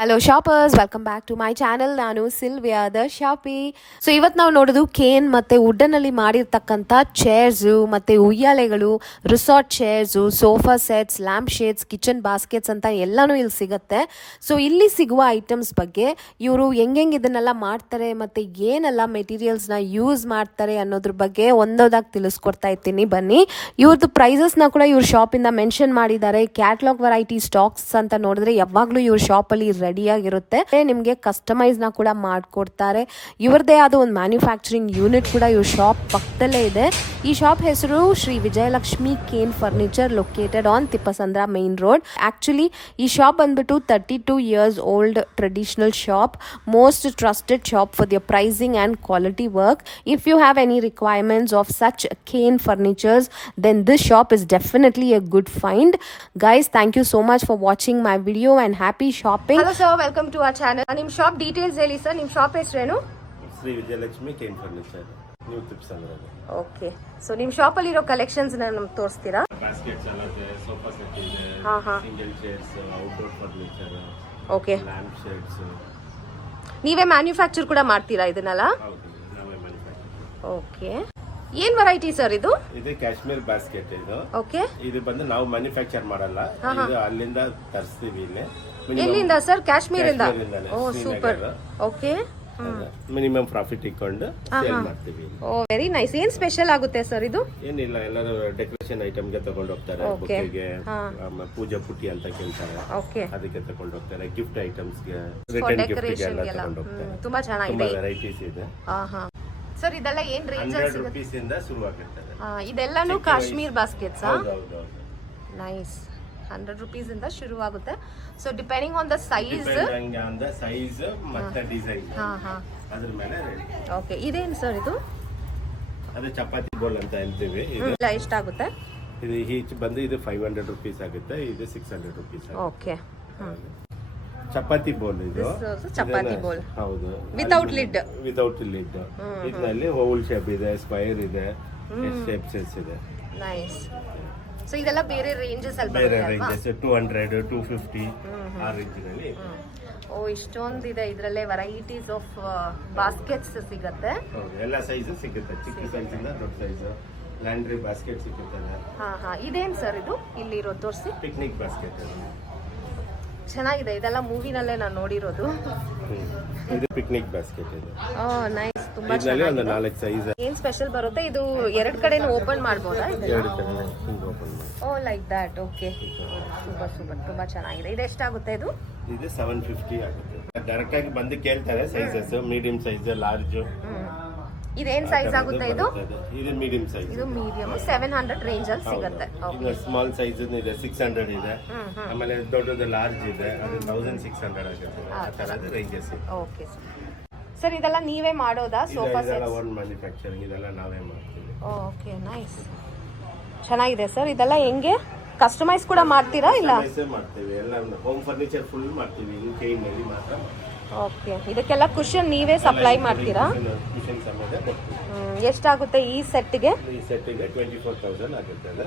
Hello shoppers, welcome back to my channel. ನಾನು Sylvia the Shoppy. So ಇವತ್ತು ನಾವು ನೋಡೋದು ಕೇನ್ ಮತ್ತು ವುಡ್ಡನಲ್ಲಿ ಮಾಡಿರ್ತಕ್ಕಂಥ ಚೇರ್ಸು ಮತ್ತು ಉಯ್ಯಾಲೆಗಳು, resort chairs, sofa sets, lamp shades, kitchen baskets ಅಂತ ಎಲ್ಲನೂ ಇಲ್ಲಿ ಸಿಗುತ್ತೆ. ಸೊ ಇಲ್ಲಿ ಸಿಗುವ ಐಟಮ್ಸ್ ಬಗ್ಗೆ, ಇವರು ಹೆಂಗೆ ಇದನ್ನೆಲ್ಲ ಮಾಡ್ತಾರೆ ಮತ್ತು ಏನೆಲ್ಲ ಮೆಟೀರಿಯಲ್ಸ್ನ ಯೂಸ್ ಮಾಡ್ತಾರೆ ಅನ್ನೋದ್ರ ಬಗ್ಗೆ ಒಂದೊಂದಾಗಿ ತಿಳಿಸ್ಕೊಡ್ತಾ ಇರ್ತೀನಿ. ಬನ್ನಿ. ಇವ್ರದ್ದು ಪ್ರೈಸಸ್ನ ಕೂಡ ಇವ್ರ ಶಾಪಿಂದ ಮೆನ್ಷನ್ ಮಾಡಿದ್ದಾರೆ. ಕ್ಯಾಟ್ಲಾಗ್ ವೆರೈಟಿ ಸ್ಟಾಕ್ಸ್ ಅಂತ ನೋಡಿದ್ರೆ ಯಾವಾಗಲೂ ಇವ್ರ ಶಾಪಲ್ಲಿ ರೆಡಿಯಾಗಿರುತ್ತೆ. ನಿಮಗೆ ಕಸ್ಟಮೈಸ್ ನ ಕೂಡ ಮಾಡ್ಕೊಡ್ತಾರೆ. ಇವ್ರದೇ ಆದ ಒಂದು ಮ್ಯಾನುಫ್ಯಾಕ್ಚರಿಂಗ್ ಯೂನಿಟ್ ಕೂಡ ಇವ್ರ ಶಾಪ್ ಪಕ್ಕದಲ್ಲೇ ಇದೆ. ಈ ಶಾಪ್ ಹೆಸರು Shri Vijayalakshmi cane furniture, located on Tippasandra main road. Actually ಈ ಶಾಪ್ ಬಂದ್ಬಿಟ್ಟು 32 years old traditional shop, most trusted shop for their pricing and quality work. If you have any requirements of such cane furnitures, then this shop is definitely a good find. Guys, thank you so much for watching my video and happy shopping. Hello sir, welcome to our channel. ನಿಮ್ಮ shop details ಹೇಳಿ sir. ನಿಮ್ಮ shop ಹೆಸರೇನು? Shri Vijayalakshmi cane furniture, new Tippasandra. Okay. So ನಿಮ್ಮ ಶಾಪಲ್ಲಿ ಇರೋ collections ನಮ್ಗೆ ತೋರಿಸ್ತೀರಾ? Baskets ಎಲ್ಲ ಇದೆ, ಸೋಫಾ ಸೆಟ್ ಇದೆ, single chairs, outdoor furniture, okay, lamp shades. ನೀವೇ ಮ್ಯಾನುಫ್ಯಾಕ್ಚರ್ ಕೂಡ ಮಾಡ್ತೀರಾ ಇದನ್ನೆಲ್ಲ? ಹೌದು, ನಾವೇ ಮ್ಯಾನುಫ್ಯಾಕ್ಚರ್. ಓಕೆ. ಏನ್ ವೆರೈಟಿ ಸರ್ ಇದು? ಇದು ಕಾಶ್ಮೀರ್ ಬಾಸ್ಕೆಟ್. ಇದು ಓಕೆ. ಇದು ಬಂದು ನಾವು ಮ್ಯಾನುಫ್ಯಾಕ್ಚರ್ ಮಾಡಲ್ಲ, ಇದು ಅಲ್ಲಿಂದ ತರಿಸ್ತೀವಿ. ಇಲ್ಲಿ ಎಲ್ಲಿಂದ ಸರ್? ಕಾಶ್ಮೀರಿಂದ? ಕಾಶ್ಮೀರಿಂದಾನೆ. ಓ ಸೂಪರ್. ಓಕೆ. ಮಿನಿಮಮ್ ಪ್ರಾಫಿಟ್ ಇಟ್ಕೊಂಡು ಸೇಲ್ ಮಾಡ್ತೀವಿ. ಓ ವೆರಿ ನೈಸ್. ಏನ್ ಸ್ಪೆಷಲ್ ಆಗುತ್ತೆ ಸರ್ ಇದು? ಏನಿಲ್ಲ, ಎಲ್ಲರೂ ಡೆಕೋರೇಷನ್ ಐಟಮ್ ಗೆ ತಗೊಂಡು ಹೋಗ್ತಾರೆ. ಬುಕ್ಕಿಗೆ, ಪೂಜಾ ಪುಟ್ಟಿ ಅಂತ ಕೇಳ್ತಾರೆ, ಓಕೆ, ಅದಕ್ಕೆ ತಗೊಂಡು ಹೋಗ್ತಾರೆ. ಗಿಫ್ಟ್ ಐಟಮ್ಸ್ ಗೆ, ರಿಟರ್ನ್ ಗಿಫ್ಟ್ ಗೆ ಎಲ್ಲ ತಗೊಂಡು ಹೋಗ್ತಾರೆ. ತುಂಬಾ ಚೆನ್ನಾಗಿದೆ. ವೆರೈಟೀಸ್ ಇದೆ. ಸರ್ ಇದೆಲ್ಲ ಏನ್ ರೇಂಜ್? 100 ರೂಪೀಸ್ ಇಂದ ಶುರು ಆಗುತ್ತೆ. ಇದೆಲ್ಲಾನು ಕಾಶ್ಮೀರ್ ಬಾಸ್ಕೆಟ್ಸ್? ಹೌದು. ನೈಸ್. 100 ರೂಪೀಸ್ ಇಂದ ಶುರು ಆಗುತ್ತೆ. So depending on the size ಮತ್ತೆ ಡಿಸೈನ್, ಅದ್ರ ಮೇಲೆ ರೇಟ್. ಓಕೆ. ಇದೇನು ಸರ್ ಇದು? ಅದು ಚಪಾತಿ ಬೋಲ್ ಅಂತ ಅಂತೀವಿ. ಇಲ್ಲ, ಎಷ್ಟಾಗುತ್ತೆ ಇದು? ಈಚ್ ಬಂದು ಇದು 500 ರೂಪೀಸ್ ಆಗುತ್ತೆ, ಇದು 600 ರೂಪೀಸ್. ಓಕೆ. ಚಪಾತಿ ಬೋಲ್ ಇದು. ಚಪಾತಿ ಬೋಲ್. ಹೌದು, ವಿತೌಟ್ ಲಿಡ್. Without lid. ಇದರಲ್ಲಿ ಓವಲ್ ಶೇಪ್ ಇದೆ, ಸ್ಕ್ವೈರ್ ಇದೆ, ಶೇಪ್ಸ್ ಇದೆ. ನೈಸ್. ಸೊ ಇದೆಲ್ಲ ಬೇರೆ ರೇಂಜಸ್ ಅಲ್ಲಿ ಬೇರೆ ಬರುತ್ತೆ ಅಲ್ವಾ? ರೇಂಜಸ್ 200, 250 ಆ ರೇಂಜ್ ನಲ್ಲಿ. ಓ, ಇಷ್ಟೊಂದಿದೆ. ಇದರಲ್ಲೇ ವೆರೈಟೀಸ್ ಆಫ್ ಬಾಸ್ಕೆಟ್ಸ್ ಸಿಗುತ್ತೆ. ಹೌದು, ಎಲ್ಲ ಸೈಜ್ ಸಿಗುತ್ತೆ. ಚಿಕ್ಕ ಸೈಜ್ ಇಂದ ದೊಡ್ಡ ಸೈಜ್ ಲ್ಯಾಂಡ್ರಿ ಬಾಸ್ಕೆಟ್ ಸಿಗುತ್ತದೆ. ಇದೇನ್ ಸರ್ ಇದು ಇಲ್ಲಿರೋ? ತೋರಿಸಿ. Picnic basket. ಚೆನ್ನಾಗಿದೆ. ಇದೆಲ್ಲ ಮೂವಿನಲ್ಲೇ ನಾನು ನೋಡಿರೋದು. ಇದು ಪಿಕ್ನಿಕ್ ಬಾಸ್ಕೆಟ್. ಇದು ನೈಸ್. ತುಂಬಾ ಇದರಲ್ಲಿ ಒಂದು 4 ಸೈಜ್. ಏನ್ ಸ್ಪೆಷಲ್ ಬರುತ್ತೆ ಇದು? ಎರಡು ಕಡೆನೂ ಓಪನ್ ಮಾಡಬಹುದಾ? ಎರಡು ಕಡೆ ಹಿಂಗ್ ಓಪನ್ ಮಾಡಿ. Oh, like that. Okay, super super. ತುಂಬಾ ಚೆನ್ನಾಗಿದೆ. ಇದು ಎಷ್ಟಾಗುತ್ತೆ ಇದು? ಇದು 750 ಆಗುತ್ತೆ. ಡೈರೆಕ್ಟ್ ಆಗಿ ಬಂದು ಕೇಳ್ತಾರೆ ಸೈಜಸ್. Medium size, large. ಇದೇನ್ ಸೈಜ್ ಆಗುತ್ತೆ ಇದು? ಇದು ಮೀಡಿಯಂ ಸೈಜ್. ಇದು ಮೀಡಿಯಂ 700 ರೇಂಜ್ ಅಲ್ಲಿ ಸಿಗುತ್ತೆ. ಈಗ ಸ್ಮಾಲ್ ಸೈಜ್ ಇದೆ, 600 ಇದೆ. ಆಮೇಲೆ ದೊಡ್ಡದು ಲಾರ್ಜ್ ಇದೆ, ಅದು 1600 ಆಗುತ್ತೆ. ಆ ತರದ ರೇಂಜಸ್ ಇದೆ. Okay sir. ಇದೆಲ್ಲ ನೀವೇ ಮಾಡೋದಾ? ಸೋಫಾ ಇದೆಲ್ಲ ಓನ್ ಮ್ಯಾನುಫ್ಯಾಕ್ಚರಿಂಗ್, ಇದೆಲ್ಲ ನಾವೇ ಮಾಡ್ತೀವಿ. Okay, nice. ಚೆನ್ನಾಗಿದೆ ಸರ್. ಇದೆಲ್ಲ ಹೆಂಗೆ ಕಸ್ಟಮೈಸ್ ಕೂಡ ಮಾಡ್ತೀರಾ? ಇಲ್ಲ, ಮಾಡ್ತೀವಿ. ಎಲ್ಲ ಹೋಮ್ ಫರ್ನಿಚರ್ ಫುಲ್ ಮಾಡ್ತೀವಿ. ಇದು ಕೇನ್ ನಲ್ಲಿ ಮಾತ್ರ. ಓಕೆ. ಇದಕ್ಕೆಲ್ಲ ಕುಶನ್ ನೀವೇ ಸಪ್ಲೈ ಮಾಡ್ತೀರಾ? ಕುಶನ್ ಸಮೇತ ಕೊಡ್ತೀವಿ. ಎಷ್ಟಾಗುತ್ತೆ ಈ ಸೆಟ್ಗೆ? ಈ ಸೆಟ್ಗೆ 24,000 ಆಗುತ್ತೆ.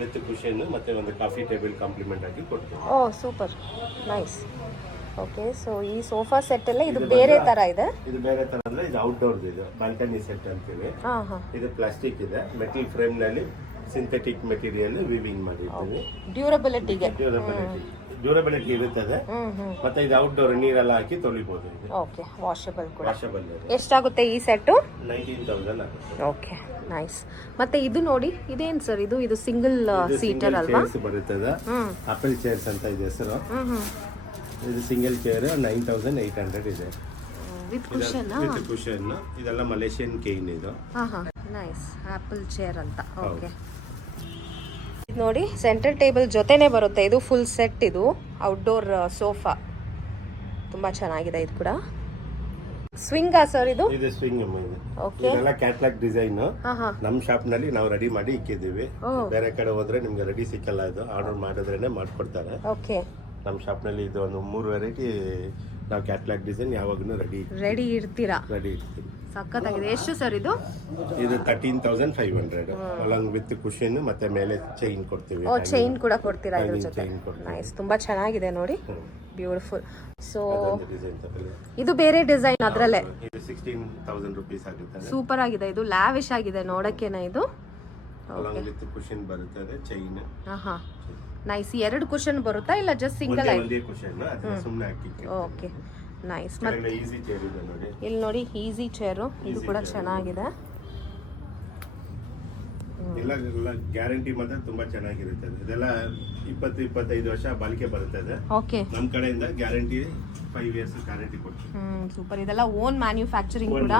ವಿತ್ ಕುಶನ್ ಮತ್ತೆ ಒಂದು ಕಾಫಿ ಟೇಬಲ್ ಕಾಂಪ್ಲಿಮೆಂಟ್ ಆಗಿ ಕೊಡ್ತೀವಿ. ಓ ಸೂಪರ್, ನೈಸ್. ಓಕೆ. ಸೊ ಈ ಸೋಫಾ ಸೆಟ್ ಎಲ್ಲ ಇದು ಬೇರೆ ತರ ಇದೆ? ಇದು ಬೇರೆ ತರ ಅಂದ್ರೆ ಇದು ಔಟ್ಡೋರ್. ಇದು ಬಾಲ್ಕನಿ ಸೆಟ್ ಅಂತೀವಿ. ಇದು ಪ್ಲಾಸ್ಟಿಕ್ ಇದೆ, ಮೆಟಲ್ ಫ್ರೇಮ್ ನಲ್ಲಿ ಸಿಂಥೆಟಿಕ್ ಮೆಟೀರಿಯಲ್ ವೀವಿಂಗ್ ಮಾಡಿರ್ತೀವಿ. ಡ್ಯೂರಬಿಲಿಟಿಗೆ? ಡ್ಯೂರಬಿಲಿಟಿ ಇರುತ್ತದೆ. ಮತ್ತೆ ಇದು ಔಟ್ಡೋರ್, ನೀರೆಲ್ಲ ಹಾಕಿ ತೊಳಿಬಹುದು. ಓಕೆ. ವಾಷಬಲ್ ಕೂಡ. ವಾಷಬಲ್. ಎಷ್ಟಾಗುತ್ತೆ ಈ ಸೆಟ್? 19,000 ಆಗುತ್ತೆ. Okay, nice. ಮತ್ತೆ ಇದು ನೋಡಿ, ಇದೇನ್ ಸರ್ ಇದು? ಇದು ಸಿಂಗಲ್ ಸೀಟರ್ ಅಲ್ವಾ? ಬರುತ್ತದೆ. ಆಪಲ್ ಚೇರ್ಸ್ ಅಂತ ಇದೆ ಹೆಸರು. ಇದು ಸಿಂಗಲ್ ಚೇರ್ 9,800 ಇದೆ. With cushion? With cushion. ಇದೆಲ್ಲ ಮಲೇಷಿಯನ್ ಕೇನ್. ಇದು ನೈಸ್. ಆಪಲ್ ಚೇರ್ ಅಂತ. ಓಕೆ. ಇದು ನೋಡಿ, ಸೆಂಟರ್ ಟೇಬಲ್ ಜೊತೆನೆ ಬರುತ್ತೆ. ಇದು ಫುಲ್ ಸೆಟ್. ಇದು ಔಟ್ಡೋರ್ ಸೋಫಾ. ತುಂಬಾ ಚೆನ್ನಾಗಿದೆ. ಇದು ಕೂಡ ಸ್ವಿಂಗಾ ಸರ್? ಇದು ಸ್ವಿಂಗ್. ಓಕೆ. ಇದೆಲ್ಲ ಕ್ಯಾಟ್ಲಾಗ್ ಡಿಸೈನ್. ನಮ್ಮ ಶಾಪ್ ನಲ್ಲಿ ನಾವು ರೆಡಿ ಮಾಡಿ ಇಕ್ಕಿದೀವಿ. ಬೇರೆ ಕಡೆ ಹೋದ್ರೆ ನಿಮ್ಗೆ ರೆಡಿ ಸಿಕ್ಕಲ್ಲ. ಇದು ಆರ್ಡರ್ ಮಾಡಿದ್ರೇನೆ ಮಾಡ್ಕೊಡ್ತಾರೆ. ಓಕೆ. ನಮ್ಮ ಶಾಪ್ ನಲ್ಲಿ ಇದು ಒಂದು 3 ವೆರೈಟಿ ನಾವು ಕ್ಯಾಟ್ಲಾಗ್ ಡಿಸೈನ್ ಯಾವಾಗಲೂ ರೆಡಿ ಇರ್ತೀರಾ? ರೆಡಿ ಇರ್ತೀವಿ. ಸಖತ್ತಾಗಿದೆ. ಎಷ್ಟು ಸರ್ ಇದು? ಇದು 13,500 ಅಲಾಂಗ್ ವಿತ್ ಕುಶನ್ ಮತ್ತೆ ಮೇಲೆ ಚೈನ್ ಕೊಡ್ತೀವಿ. ಓ, ಚೈನ್ ಕೂಡ ಕೊಡ್ತೀರಾ ಇದ್ರ ಜೊತೆ? ಚೈನ್ ಕೊಡ್ತೀವಿ. ನೈಸ್, ತುಂಬಾ ಚೆನ್ನಾಗಿದೆ ನೋಡಿ, ಬ್ಯೂಟಿಫುಲ್. ಸೊ ಡಿಸೈನ್ ತಗೊಳ್ಳಿ. ಇದು ಬೇರೆ ಡಿಸೈನ್ ಅದ್ರಲ್ಲೇ. ಇದು 16,000 ರೂಪೀಸ್ ಆಗುತ್ತೆ. ಸೂಪರ್ ಆಗಿದೆ, ಇದು ಲ್ಯಾವಿಶ್ ಆಗಿದೆ ನೋಡಕ್ಕೇನ ಇದು. ಅಲಾಂಗ್ ವಿತ್ ಕುಶನ್ ಬರುತ್ತದೆ, ಚೈನ್. ಹಾ, ನೈಸ್. 2 ಕುಶನ್ ಬರುತ್ತಾ ಇಲ್ಲ ಜಸ್ಟ್ ಸಿಂಗಲ್? ಒಂದೇ ಕುಶನ್, ಅದನ್ನ ಸುಮ್ಮನೆ ಹಾಕಿ. Okay, nice. ಮತ್ತೆ ಈಸಿ ಚೇರ್ ಇದೆ ನೋಡಿ. ಇಲ್ಲಿ ನೋಡಿ, ಈಸಿ ಚೇರು, ಇದು ಕೂಡ ಚೆನ್ನಾಗಿದೆ. ಎಲ್ಲ ಗ್ಯಾರಂಟಿ ಮಾತ್ರ ತುಂಬಾ ಚೆನ್ನಾಗಿರುತ್ತೆ. ಇದೆಲ್ಲ 20-25 ವರ್ಷ ಬಾಳಿಕೆ ಬರುತ್ತದೆ. ಓಕೆ, ನಮ್ಮ ಕಡೆಯಿಂದ ಗ್ಯಾರಂಟಿ 5 ಇಯರ್ಸ್ ಗ್ಯಾರಂಟಿ ಕೊಡ್ತೀವಿ. ಸೂಪರ್. ಇದೆಲ್ಲ ಓನ್ ಮ್ಯಾನ್ಯುಫ್ಯಾಕ್ಚರಿಂಗ್ ಕೂಡ.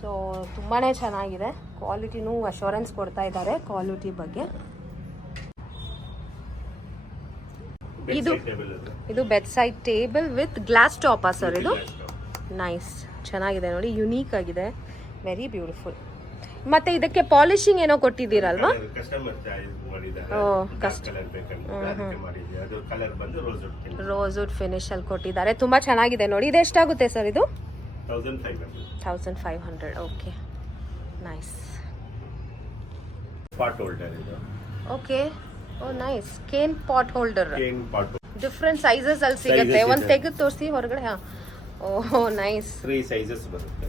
ಸೊ ತುಂಬಾನೇ ಚೆನ್ನಾಗಿದೆ, ಕ್ವಾಲಿಟಿನೂ ಅಶ್ಯೂರೆನ್ಸ್ ಕೊಡ್ತಾ ಇದ್ದಾರೆ ಕ್ವಾಲಿಟಿ ಬಗ್ಗೆ. ಇದು bed side table with glass top sir ಇದು? ನೈಸ್, ಚೆನ್ನಾಗಿದೆ ನೋಡಿ, ಯುನೀಕ್ ಆಗಿದೆ, ವೆರಿ ಬ್ಯೂಟಿಫುಲ್. ಮತ್ತೆ ಇದಕ್ಕೆ ಪಾಲಿಶಿಂಗ್ ಏನೋ ಕೊಟ್ಟಿದ್ದೀರಲ್ವಾ? ಕಸ್ಟಮರ್ ಮಾಡಿದ್ದಾರೆ. ಕಲರ್ ಬೇಕಂದ್ರೆ ಅದಕ್ಕೆ ಮಾಡಿದ್ದೀವಿ. ಅದು ಕಲರ್ ಬಂದು ರೋಸ್ವುಡ್ ಫಿನಿಶ್ ಅಲ್ಲಿ ಕೊಟ್ಟಿದ್ದಾರೆ, ತುಂಬಾ ಚೆನ್ನಾಗಿದೆ ನೋಡಿ. ಇದು ಎಷ್ಟಾಗುತ್ತೆ ಸರ್ ಇದು? 1500. Okay, nice. ಪಾಟ್ ಹೋಲ್ಡರ್ ಇದು. Okay, oh nice. Cane pot holder. Cane pot different sizes ಅಲ್ಲಿ ಸಿಗುತ್ತೆ. ಒಂದು ತೆಗೆದು ತೋರಿಸಿ ಹೊರಗಡೆ. ಹಾ, ಓಹ್ ನೈಸ್. 3 ಸೈಜಸ್ ಬರುತ್ತೆ.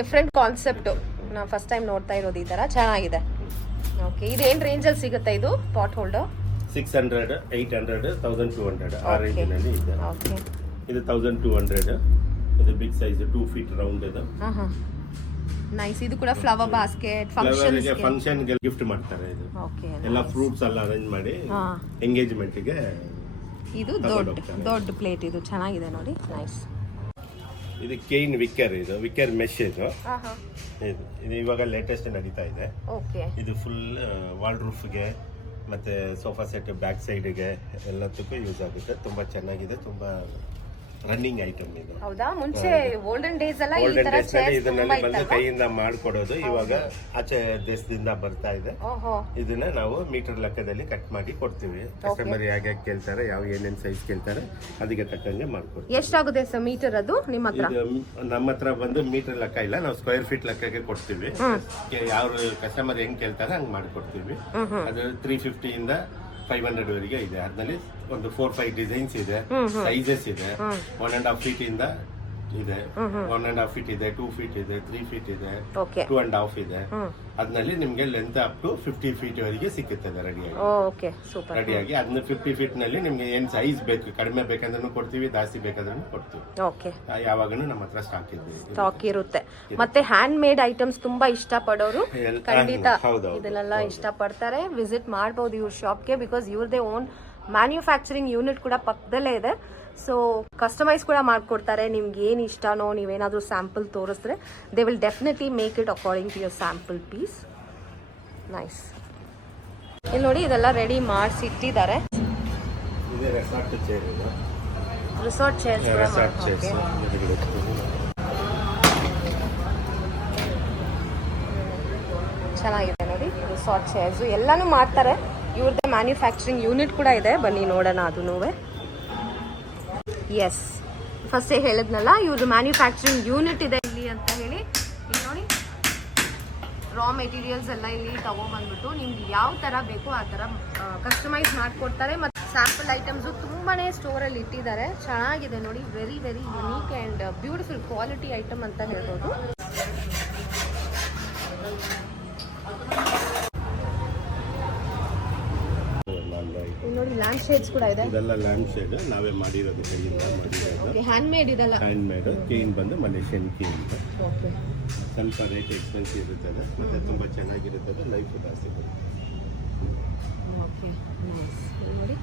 Different concept. ನಾವು ಫಸ್ಟ್ ಟೈಮ್ ನೋಡ್ತಾ ಇರೋದು ಈ ತರ, ಚೆನ್ನಾಗಿದೆ. ಓಕೆ, ಇದು ಏನ್ ರೇಂಜ್ ಅಲ್ಲಿ ಸಿಗುತ್ತೆ ಇದು ಪಾಟ್ ಹೋಲ್ಡರ್? 600, 800, 1200 ಆ ರೇಂಜ್ ನಲ್ಲಿ ಇದೆ. ಓಕೆ, ಇದು 1200. ಇದು ಬಿಗ್ ಸೈಜ್ 2 ಫೀಟ್ ರೌಂಡ್ ಇದು. ನೈಸ್. ಇದು ಕೂಡ ಫ್ಲವರ್ ಬಾಸ್ಕೆಟ್ ಫಂಕ್ಷನ್ ಗೆ ಗಿಫ್ಟ್ ಮಾಡ್ತಾರೆ. ಇದು ಓಕೆ, ಎಲ್ಲ ಫ್ರೂಟ್ಸ್ ಎಲ್ಲ ಅರೇಂಜ್ ಮಾಡಿ ಎಂಗೇಜ್ಮೆಂಟ್ ಗೆ. ಇದು ದೊಡ್ಡ ಪ್ಲೇಟ್, ಇದು ಚೆನ್ನಾಗಿದೆ ನೋಡಿ, ನೈಸ್. ಇದು ಕೇನ್ ವಿಕ್ಕರ್, ಇದು ವಿಕ್ಕರ್ ಮೆಶ್. ಇದು ಇವಾಗ ಲೇಟೆಸ್ಟ್ ನಡೀತಾ ಇದೆ. ಓಕೆ, ಇದು ಫುಲ್ ವಾಲ್ ರೂಫ್ಗೆ ಮತ್ತೆ ಸೋಫಾ ಸೆಟ್ ಬ್ಯಾಕ್ ಸೈಡ್ಗೆ ಎಲ್ಲದಕ್ಕೂ ಯೂಸ್ ಆಗುತ್ತೆ. ತುಂಬಾ ಚೆನ್ನಾಗಿದೆ, ತುಂಬಾ ರನ್ನಿಂಗ್ ಐಟಮ್ ಇದು. ಹೌದಾ? ಮುಂಚೆ ಓಲ್ಡನ್ ಡೇಸ್ ಎಲ್ಲ ಈ ಗೋಲ್ಡನ್ ತರ ಡೇಸ್ ನಲ್ಲಿ ಇದನ್ನಲ್ಲಿ ಬಂದು ಕೈಯಿಂದ ಮಾಡ್ಕೊಡೋದು. ಇವಾಗ ಆಚೆ ದೇಶದಿಂದ ಬರ್ತಾ ಇದೆ. ಓಹೋ, ಇದನ್ನ ನಾವು ಮೀಟರ್ ಲೆಕ್ಕದಲ್ಲಿ ಕಟ್ ಮಾಡಿ ಕೊಡ್ತೀವಿ. ಕಸ್ಟಮರ್ ಹೇಗೆ ಕೇಳ್ತಾರೆ, ಯಾವ ಏನೇನ್ ಸೈಜ್ ಕೇಳ್ತಾರೆ ಅದಕ್ಕೆ ತಕ್ಕಂಗೆ ಮಾಡ್ಕೊಡ್ತೀವಿ. ಎಷ್ಟಾಗುತ್ತೆ ಸರ್ ಮೀಟರ್ ಅದು ನಿಮ್ಮ ಹತ್ರ? ಇದು ನಮ್ಮ ಹತ್ರ ಬಂದು ಮೀಟರ್ ಲೆಕ್ಕ ಇಲ್ಲ, ನಾವು ಸ್ಕ್ವೇರ್ ಫೀಟ್ ಲೆಕ್ಕಕ್ಕೆ ಕೊಡ್ತೀವಿ. ಯಾವ ಕಸ್ಟಮರ್ ಹೆಂಗ್ ಕೇಳ್ತಾರೆ ಹಂಗ್ ಮಾಡ್ಕೊಡ್ತೀವಿ. ಅದು 350 ಇಂದ 500 ವರೆಗೆ ಇದೆ. ಅದ್ರಲ್ಲಿ ಒಂದು 4-5 ಡಿಸೈನ್ಸ್ ಇದೆ, ಸೈಜಸ್ ಇದೆ. 1.5 ಫೀಟ್ ಇಂದ ಇದೆ, 1.5 ಫೀಟ್ ಇದೆ, 2 ಫೀಟ್ ಇದೆ, 3 ಫೀಟ್ ಇದೆ, 2.5 ಇದೆ. ಅದ್ರಲ್ಲಿ ನಿಮ್ಗೆ ಲೆಂತ್ ಅಪ್ ಟು 50 ಫೀಟ್ ವರೆಗೆ ಸಿಕ್ಕುತ್ತೆ ರೆಡಿಯಾಗಿ. Okay, super. ರೆಡಿಯಾಗಿ ಅದನ್ನ 50 ಫೀಟ್ ನಲ್ಲಿ ನಿಮ್ಗೆ ಏನ್ ಸೈಜ್ ಬೇಕು, ಕಡಿಮೆ ಬೇಕಂದ್ರೂ ಕೊಡ್ತೀವಿ, ಜಾಸ್ತಿ ಬೇಕಾದ್ರೂ ಕೊಡ್ತೀವಿ. ಓಕೆ, ಯಾವಾಗಲೂ ನಮ್ಮ ಹತ್ರ ಸ್ಟಾಕ್ ಇರುತ್ತೆ. ಮತ್ತೆ ಹ್ಯಾಂಡ್ ಮೇಡ್ ಐಟಮ್ಸ್ ತುಂಬಾ ಇಷ್ಟ ಪಡೋರು ಖಂಡಿತ ಇದನ್ನೆಲ್ಲ ಇಷ್ಟ ಪಡ್ತಾರೆ. ವಿಸಿಟ್ ಮಾಡಬಹುದು ಇವ್ರ ಶಾಪ್ಗೆ, ಬಿಕಾಸ್ ಇವ್ರದೇ ಓನ್ ಮ್ಯಾನ್ಯುಫ್ಯಾಕ್ಚರಿಂಗ್ ಯೂನಿಟ್ ಕೂಡ ಪಕ್ಕದಲ್ಲೇ ಇದೆ. ಸೊ ಕಸ್ಟಮೈಸ್ ಕೂಡ ಮಾಡ್ಕೊಡ್ತಾರೆ. ನಿಮ್ಗೆ ಏನು ಇಷ್ಟನೋ, ನೀವೇನಾದರೂ ಸ್ಯಾಂಪಲ್ ತೋರಿಸಿದ್ರೆ they will definitely make it according to your sample piece. Nice. ಇಲ್ಲಿ ನೋಡಿ, ಇದೆಲ್ಲ ರೆಡಿ ಮಾಡಿಸಿ ಇಟ್ಟಿದ್ದಾರೆ. ರಿಸಾರ್ಟ್ ಚೇರ್ಸ್ ಕೂಡ ಚೆನ್ನಾಗಿದೆ ನೋಡಿ. ರಿಸಾರ್ಟ್ ಚೇರ್ಸ್ ಎಲ್ಲಾನು ಮಾಡ್ತಾರೆ. ಇವ್ರದ್ದೇ ಮ್ಯಾನ್ಯುಫ್ಯಾಕ್ಚರಿಂಗ್ ಯೂನಿಟ್ ಕೂಡ ಇದೆ, ಬನ್ನಿ ನೋಡೋಣ ಅದನ್ನೂ. ಎಸ್, ಫಸ್ಟೇ ಹೇಳಿದ್ನಲ್ಲ ಇವ್ರದ್ದು ಮ್ಯಾನ್ಯುಫ್ಯಾಕ್ಚರಿಂಗ್ ಯೂನಿಟ್ ಇದೆ ಇಲ್ಲಿ ಅಂತ ಹೇಳಿ. ಇಲ್ಲಿ ನೋಡಿ, ರಾ ಮೆಟೀರಿಯಲ್ಸ್ ಎಲ್ಲ ಇಲ್ಲಿ ತಗೊಂಡ್ಬಂದ್ಬಿಟ್ಟು ನಿಮ್ಗೆ ಯಾವ ಥರ ಬೇಕೋ ಆ ಥರ ಕಸ್ಟಮೈಸ್ ಮಾಡಿಕೊಡ್ತಾರೆ. ಮತ್ತು ಸ್ಯಾಂಪಲ್ ಐಟಮ್ಸು ತುಂಬಾ ಸ್ಟೋರಲ್ಲಿ ಇಟ್ಟಿದ್ದಾರೆ. ಚೆನ್ನಾಗಿದೆ ನೋಡಿ, very very unique and beautiful quality item ಅಂತ ಹೇಳ್ಬೋದು. ನೋಡಿ, ಲ್ಯಾಂಪ್ ಶೇಡ್ಸ್ ಕೂಡ ಇದೆ. ಇದೆಲ್ಲ ಲ್ಯಾಂಪ್ ಶೇಡ್ ನಾವೇ ಮಾಡಿರೋದು, ಕೈಯಿಂದ ಮಾಡಿರೋದು. ಓಕೆ, ಹ್ಯಾಂಡ್ ಮೇಡ್ ಇದೆಲ್ಲ. Hand made. ಕೇನ್ ಬಂದು ಮಲೇಷಿಯನ್ ಕೇನ್. ಓಕೆ, ಸ್ವಲ್ಪ ರೇಟ್ ಎಕ್ಸ್ಪೆನ್ಸಿವ್ ಇರುತ್ತದೆ, ಮತ್ತೆ ತುಂಬಾ ಚೆನ್ನಾಗಿರುತ್ತದೆ, ಲೈಫ್ ಜಾಸ್ತಿ ಬರುತ್ತೆ. Okay, nice. ನೋಡಿ,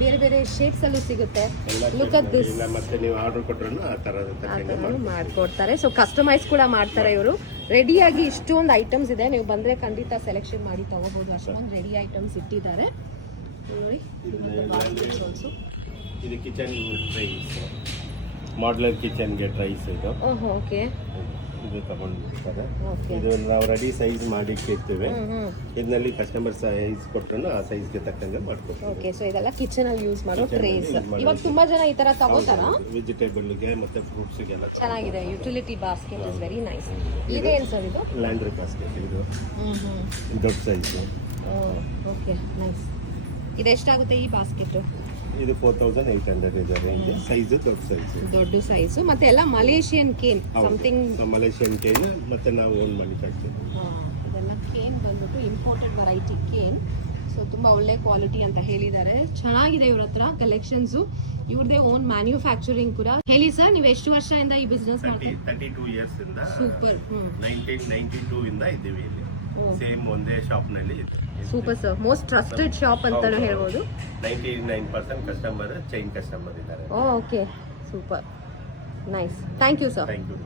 ಬೇರೆ ಬೇರೆ ಶೇಡ್ಸ್ ಅಲ್ಲೂ ಸಿಗುತ್ತೆ. Look at this. ಇಲ್ಲ, ಮತ್ತೆ ನೀವು ಆರ್ಡರ್ ಕೊಟ್ರು ಆ ತರ ಮಾಡ್ಕೊಡ್ತಾರೆ. ಸೊ ಕಸ್ಟಮೈಸ್ ಕೂಡ ಮಾಡ್ತಾರೆ ಇವರು. ರೆಡಿಯಾಗಿ ಇಷ್ಟೊಂದು ಐಟಮ್ಸ್ ಇದೆ, ನೀವು ಬಂದ್ರೆ ಖಂಡಿತ ಸೆಲೆಕ್ಷನ್ ಮಾಡಿ ತಗೋಬಹುದು. ಅಷ್ಟೊಂದು ರೆಡಿ ಐಟಮ್ಸ್ ಇಟ್ಟಿದ್ದಾರೆ ನೋಡಿ. ಇದು ಕಿಚನ್ ಟ್ರೈಸ್, ಮಾಡ್ಯುಲರ್ ಕಿಚನ್ಗೆ ಟ್ರೈಸ್ ಇದು. ಓಕೆ, ಇದು ತಗೊಂಡಿರ್ತಾರೆ. ಓಕೆ ಇದು ನಾವು ರೆಡಿ ಸೈಜ್ ಮಾಡಿ ಇಟ್ಟಿರ್ತೀವಿ. ಹ್ಮ್ ಇದರಲ್ಲಿ ಕಸ್ಟಮರ್ ಸೈಜ್ ಕೊಟ್ಟರು ಆ ಸೈಜ್ಗೆ ತಕ್ಕಂಗೆ ಮಾಡ್ಕೊಡ್ತೀವಿ. ಓಕೆ ಸೊ ಇದೆಲ್ಲ ಕಿಚನ್ ಅಲ್ಲಿ ಯೂಸ್ ಮಾಡೋ Kitchen ಅಲ್ಲಿ ಟ್ರೇಸ್. use ಮಾಡೋ ಇವಾಗ ತುಂಬಾ ಜನ ಈ ತರ ತಗೋತಾರ. ವೆಜಿಟೇಬಲ್ಗೆ ಮತ್ತೆ ಫ್ರೂಟ್ಸ್ಗೆಲ್ಲ ಚೆನ್ನಾಗಿದೆ. Utility basket is very nice. ಇದೇನು ಸರ್ ಇದು? Laundry basket. ಇದು ದೊಡ್ಡ ಸೈಜ್. Okay nice. ಇದೆಷ್ಟಾಗುತ್ತೆ ಈ ಬಾಸ್ಕೆಟ್? ಇದು 4800 ಇದೆ ರೇಂಜ್. ಸೈಜ್ ದೊಡ್ಡ ಸೈಜ್, ದೊಡ್ಡ ಸೈಜು. ಮತ್ತೆ ಎಲ್ಲ Malaysian cane something. Malaysian cane ಮತ್ತೆ ನಾವು ಓನ್ ಮ್ಯಾನುಫ್ಯಾಕ್ಚರ್. ಇದೆಲ್ಲ ಕೇನ್ ಬಂದ್ಬಿಟ್ಟು ಇಂಪೋರ್ಟೆಡ್ ವೆರೈಟಿ ಕೇನ್. ಸೊ ತುಂಬಾ ಒಳ್ಳೆ ಕ್ವಾಲಿಟಿ ಅಂತ ಹೇಳಿದ್ದಾರೆ. ಚೆನ್ನಾಗಿದೆ ಇವ್ರ ಹತ್ರ ಕಲೆಕ್ಷನ್ಸ್. ಇವ್ರದೇ ಓನ್ ಮ್ಯಾನುಫ್ಯಾಕ್ಚರಿಂಗ್ ಕೂಡ. ಹೇಳಿ ಸರ್, ನೀವು ಎಷ್ಟು ವರ್ಷದಿಂದ ಈ ಬಿಸ್ನೆಸ್ ಮಾಡ್ತೀವಿ? 32 ಇಯರ್ಸ್ ಇಂದ. ಸೂಪರ್. 1992 ಇಂದ ಇದ್ದೀವಿ ಇಲ್ಲಿ. ಸೇಮ್ ಒಂದೇ ಶಾಪ್ ನಲ್ಲಿ. Super sir. Most trusted shop ಅಂತಾನೆ ಹೇಳ್ಬೋದು. 99% ಕಸ್ಟಮರ್ ಚೈನ್ ಕಸ್ಟಮರ್ ಇದ್ದಾರೆ. Okay super nice. Thank you sir. Thank you.